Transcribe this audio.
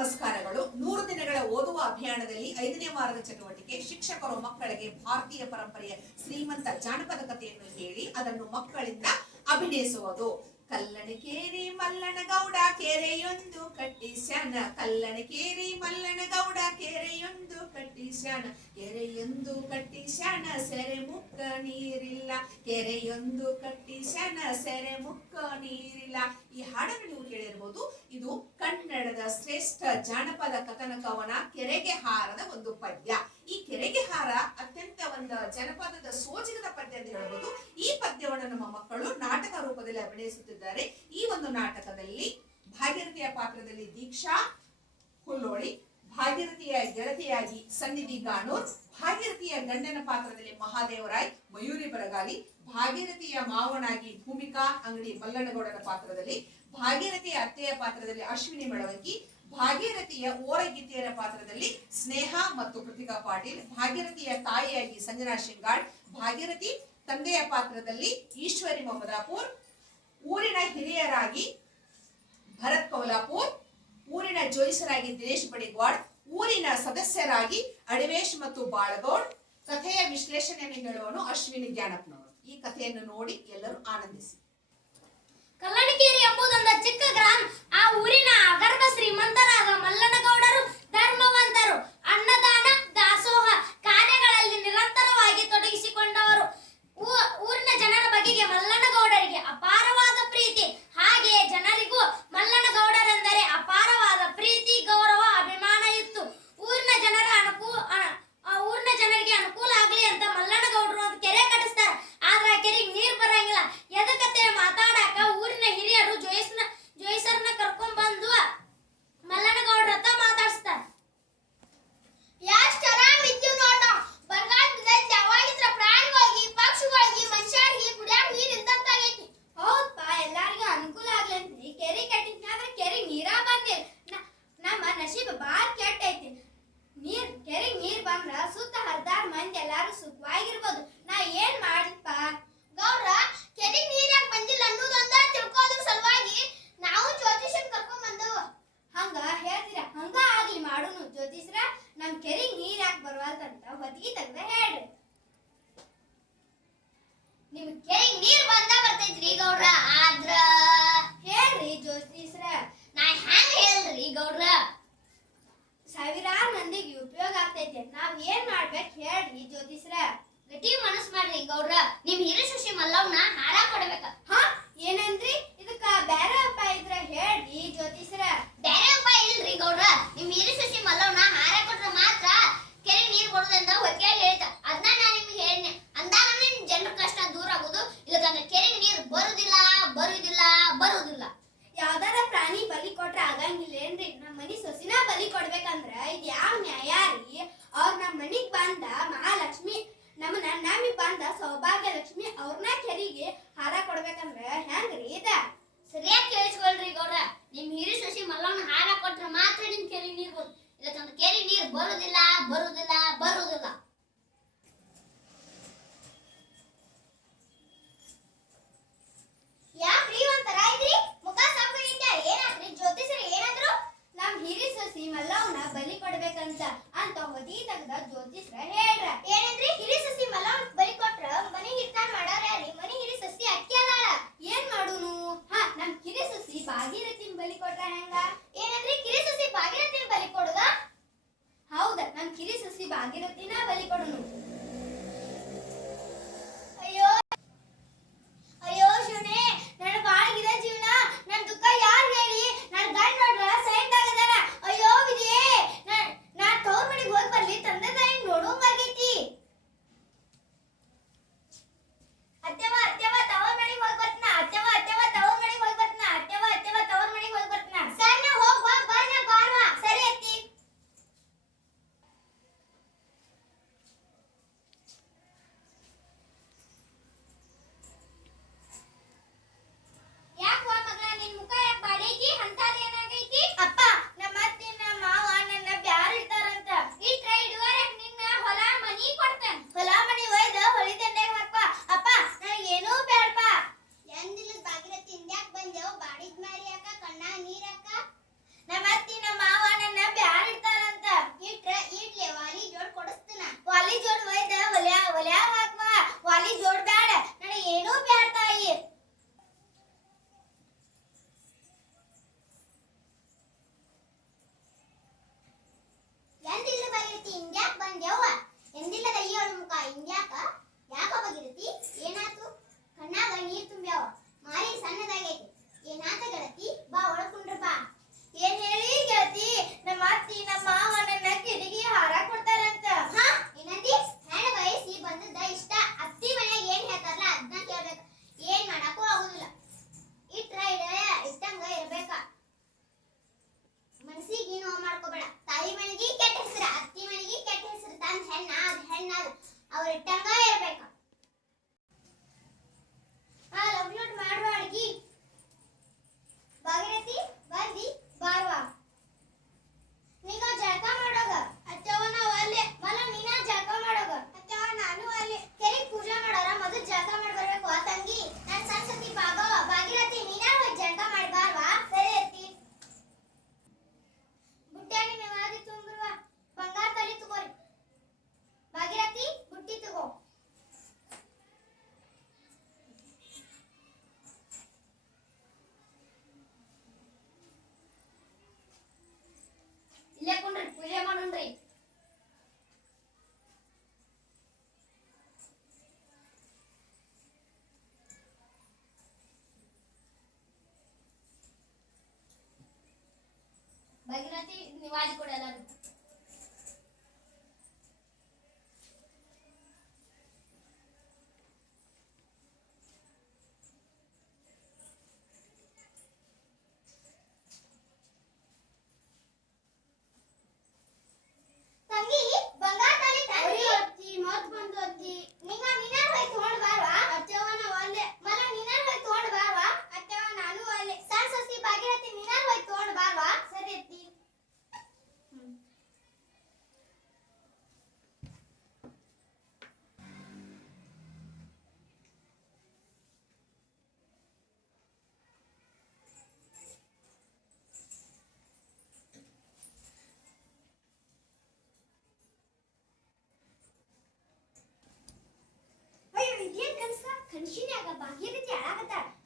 ನಮಸ್ಕಾರಗಳು. ನೂರು ದಿನಗಳ ಓದುವ ಅಭಿಯಾನದಲ್ಲಿ ಐದನೇ ವಾರದ ಚಟುವಟಿಕೆ ಶಿಕ್ಷಕರು ಮಕ್ಕಳಿಗೆ ಭಾರತೀಯ ಪರಂಪರೆಯ ಶ್ರೀಮಂತ ಜಾನಪದ ಕಥೆಯನ್ನು ಹೇಳಿ ಅದನ್ನು ಮಕ್ಕಳಿಂದ ಅಭಿನಯಿಸುವುದು. ಕಲ್ಲಣಕೇರಿ ಮಲ್ಲನಗೌಡ ಕೆರೆಯೊಂದು ಕಟ್ಟಿಸ್ಯಾನ. ಕಲ್ಲಣಕೇರಿ ಮಲ್ಲನಗೌಡ ಕೆರೆಯೊಂದು ಕಟ್ಟಿಸ್ಯಾನ ಕೆರೆಯೊಂದು ಕಟ್ಟಿಸ್ಯಾನ ಸೆರೆ ಮುಕ್ಕ ನೀರಿಲ್ಲ. ಕೆರೆಯೊಂದು ಕಟ್ಟಿಸ್ಯಾನ ಸೆರೆ ಮುಕ್ಕ ನೀರಿಲ್ಲ. ಈ ಹಾಡನ್ನು ನೀವು ಕೇಳಿರ್ಬೋದು. ಇದು ಕನ್ನಡದ ಶ್ರೇಷ್ಠ ಜಾನಪದ ಕಥನ ಕವನ ಕೆರೆಗೆ ಹಾರದ ಒಂದು ಪದ್ಯ. ಈ ಕೆರೆಗೆ ಹಾರ ಅತ್ಯಂತ ಒಂದು ಜನಪದದ ಸೋಜಿಗದ ಪದ್ಯ ಅಂತ ಹೇಳ್ಬೋದು. ಈ ಪದ್ಯವನ್ನು ನಮ್ಮ ಮಕ್ಕಳು ನಾಟಕ ರೂಪದಲ್ಲಿ ಅಭಿನಯಿಸುತ್ತಿದ್ದಾರೆ. ಈ ಒಂದು ನಾಟಕದಲ್ಲಿ ಭಾಗೀರಥಿಯ ಪಾತ್ರದಲ್ಲಿ ದೀಕ್ಷಾ, ಹುಲ್ಲೋಳಿ ಭಾಗೀರಥಿಯ ಗೆಳತಿಯಾಗಿ ಸನ್ನಿಧಿ ಗಾಣೂರ್ ಭಾಗೀರಥಿಯ ಗಂಡನ ಪಾತ್ರದಲ್ಲಿ ಮಹಾದೇವರಾಯ್, ಮಯೂರಿ ಬರಗಾಲಿ ಭಾಗೀರಥಿಯ ಮಾವನಾಗಿ ಭೂಮಿಕಾ, ಅಂಗಡಿ ಮಲ್ಲನಗೌಡನ ಪಾತ್ರದಲ್ಲಿ ಭಾಗೀರಥಿಯ ಅತ್ತೆಯ ಪಾತ್ರದಲ್ಲಿ ಅಶ್ವಿನಿ ಮಳವಂಕಿ ಭಾಗೀರಥಿಯ ಓರಗೀತೆಯರ ಪಾತ್ರದಲ್ಲಿ ಸ್ನೇಹ ಮತ್ತು ಕೃತಿಕಾ ಪಾಟೀಲ್ ಭಾಗೀರಥಿಯ ತಾಯಿಯಾಗಿ ಸಂಜನಾ ಶಿಂಗಾಳ್ ಭಾಗೀರಥಿ ತಂದೆಯ ಪಾತ್ರದಲ್ಲಿ ಈಶ್ವರಿ ಮಮದಾಪುರ್, ಊರಿನ ಹಿರಿಯರಾಗಿ ಭರತ್ ಕೌಲಾಪುರ್, ಊರಿನ ಜೋಯಿಸರಾಗಿ ದಿನೇಶ್ ಬಡಿಗ್ವಾಡ್ ಊರಿನ ಸದಸ್ಯರಾಗಿ ಅಡಿವೇಶ್ ಮತ್ತು ಬಾಳಗೌಡ್ ಕಥೆಯ ವಿಶ್ಲೇಷಣೆಯನ್ನು ಹೇಳುವನು ಅಶ್ವಿನಿ ಜ್ಞಾನಪ್ಪನವರು ಈ ಕಥೆಯನ್ನು ನೋಡಿ ಎಲ್ಲರೂ ಆನಂದಿಸಿ. ಕಲ್ಲಡಿಕೇರಿ ಎಂಬುದೊಂದು ಚಿಕ್ಕ ಗ್ರಾಮ. ಆ ಊರಿನ ಅಗರ್ಭ ಶ್ರೀಮಂತರಾದ ಮಲ್ಲನಗೌಡರು ಧರ್ಮವಂತರು. ಅನ್ನದಾನ, ದಾಸೋಹ ಕಾರ್ಯಗಳಲ್ಲಿ ನಿರಂತರವಾಗಿ ತೊಡಗಿಸಿಕೊಂಡವರು. ಊರಿನ ಜನರ ಬಗೆಗೆ ಮಲ್ಲನಗೌಡರಿಗೆ ಬರವಲ್ತಂತ ಹೇಳ್ರಿ ನಿಮ್ ಕೆರೆಗ್ ನೀರ್ ಬಂದ ಬರ್ತೈತ್ರಿ ಗೌಡ್ರ, ಆದ್ರ ಹೇಳ್ರಿ ಜ್ಯೋತಿಷ್ರ ನಾ ಹೆಂಗ್ ಹೇಳ್ರಿ ಗೌಡ್ರ? ಸಾವಿರಾರು ಮಂದಿಗೆ ಉಪಯೋಗ ಆಗ್ತೈತೆ. ನಾವ್ ಏನ್ ಮಾಡ್ಬೇಕು ಹೇಳ್ರಿ ಜ್ಯೋತಿಷ್ರ ಗಟ್ಟಿ ಮನಸ್ ಮಾಡ್ರಿ ಗೌಡ್ರ. ನಿಮ್ ಹಿರಿ ಸಸಿ ಮಲ್ಲವ್ನ ಹಾರ ಕೊಡ್ಬೇಕ. ಹಾ? ಏನಂದ್ರಿ? ಹೆಂಗ್ರಿ ಇದ? ಸರಿಯಾಗಿ ಕೇಳಿಸ್ಕೊಳ್ರಿ ಗೌಡ್ರ ನಿಮ್ ಹಿರಿ ಸೊಸಿ ಮಲ್ಲವ್ನ ಹಾರ ಕೊಟ್ರ ಮಾತ್ರ ನಿಮ್ ಕೆರೆ ನೀರ್ ಬರುದು ಇಲ್ಲಕಂದ್ರೆ ಕೆರೆ ನೀರ್ ಬರುದಿಲ್ಲ ಬರುದಿಲ್ಲ ಬರುದಿಲ್ಲ ಯಾಕ್ರಿ ಒಂಥರ ಇದ್ರಿ ಮುಖ ಸಾಕಾಗಿದ್ದ ಏನಾದ್ರಿ ಜ್ಯೋತಿಷರು ಏನಾದ್ರು ನಮ್ ಹಿರಿ ಸೊಸಿ ಮಲ್ಲವ್ನ ಬಲಿ ಕೊಡ್ಬೇಕಂತ ಅಂತ ಹೊದಿ ತೆಗ್ದ ಜ್ಯೋತಿಷ್ರ ಹೇಳ್ರ ಏನಂದ್ರಿ ಹಿರಿ ಸಸಿ ಮಲ್ಲವ್ನ ಬಲಿ ಕೊಟ್ರ ಮನಿ ಹಿರ್ತಾನ ಮಾಡಾರ ಯಾರಿ ಮನಿ ಹಿರಿ ಸಸಿ ಅಕ್ಕಿ ಅದಾಳ ಏನ್ ಮಾಡುನು ಹಾ ನಮ್ ಹಿರಿ ಸೊಸಿ ಭಾಗೀರಥಿನ್ ಹೆಂಗ ಏನಂದ್ರಿ ಕಿರಿ ಸಸಿ ಭಾಗೀರಥಿನ ಬಲಿ ಕೊಡುದ ಹೌದಾ ನಾನು ಕಿರಿ ಸೊಸಿ ಭಾಗೀರಥಿನ ಬಲಿ ಕೊಡುನು. ಅವ್ರು ಇಟ್ಟಂಗ ಇರ್ಬೇಕು 당신이 아가 막 이러지 않아 갔다.